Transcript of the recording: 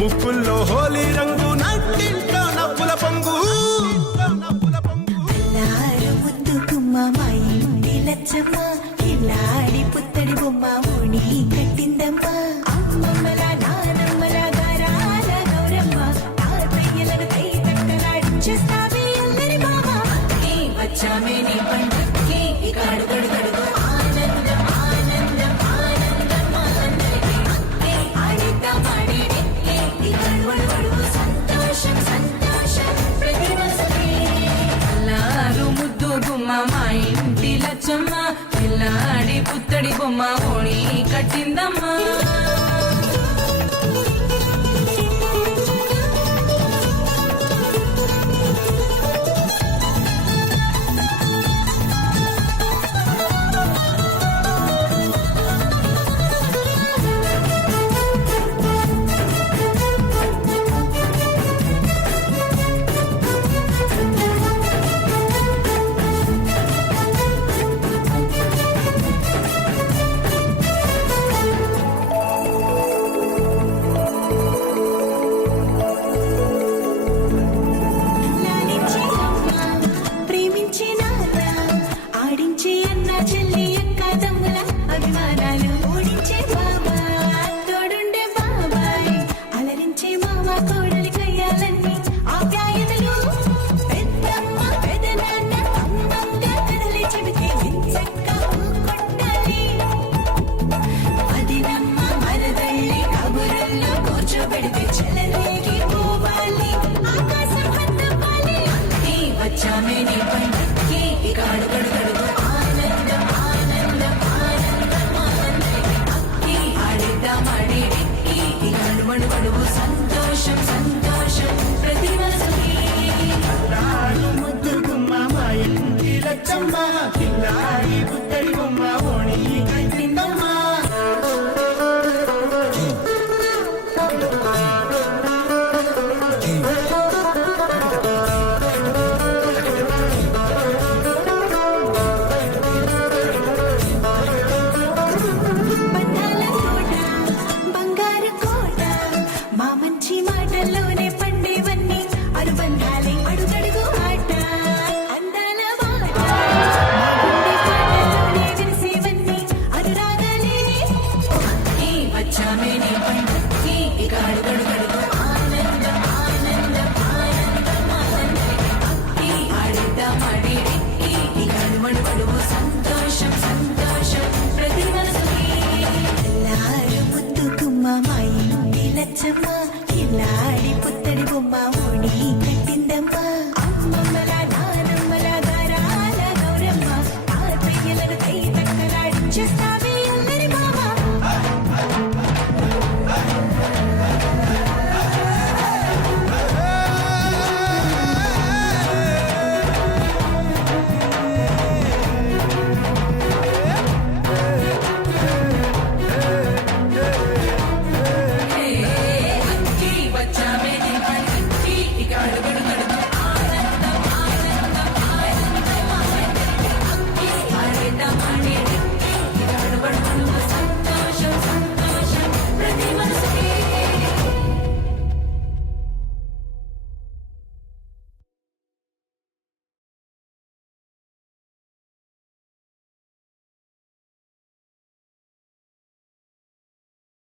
ముక్కుల్లో హోలీ రంగు నట్టింట్లో నవ్వుల పొంగు ముద్దు గుమ్మ మా ఇంటి లచ్చమ్మ కిల్లాడి పుత్తడి బొమ్మ ఓణి కట్టిందమ్మ అమ్మమ్మల నానమ్మల గారాల గౌరమ్మ తాతయ్యలను కై తట్టలాడించేస్తావే అందరి బామ వచ్చామే నీ పండుగకి ఇక అడుగడు గడుగు ఆనందం ఆనందం ఆనందం అందరికీ ఆడిద్దాం ఆడేది ఇక అడుగడు సంతోషం సంతోషం ప్రతి అల్లారు ముద్దు గుమ్మ మా ఇంటి లచ్చమ్మ పిల్లాడి పుత్తడి బొమ్మ ఓణి కట్టిందమ్మా లాలించే అమ్మ ప్రేమించే నాన్న ఆడించే అన్న చెల్లి అక్క తమ్ముల అభిమానాలు ఓడించే బాబా తోడుండే బాబాయ్ అలరించే మామ కోడలి కయ్యాలన్నీ ఆప్యాయతలు పెద్దమ్మ పెదనాన్న అమ్మంగా కథలే చెబితే వించక్క కొట్టాలి అదినమ్మ మరదల్లి కబురుల్లో కూర్చోబెడితే చెలరేగి పోవాలి ఆకాశం హద్దవ్వాలి వచ్చామే నీ పండుగకి ఇక అడుగడు గడుగు ఆనందం ఆనందం ఆనందం అందరికీ అక్కి ఆడిద్దాం ఆడేది ఇక అడుగడు గడుగు సంతోషం సంతోషం ప్రతి మనసుకి ముద్దు గుమ్మ మా ఇంటి లచ్చమ్మ కిల్లాడి పుత్తడి బొమ్మ ఓణి కట్టిందమ్మా Hey.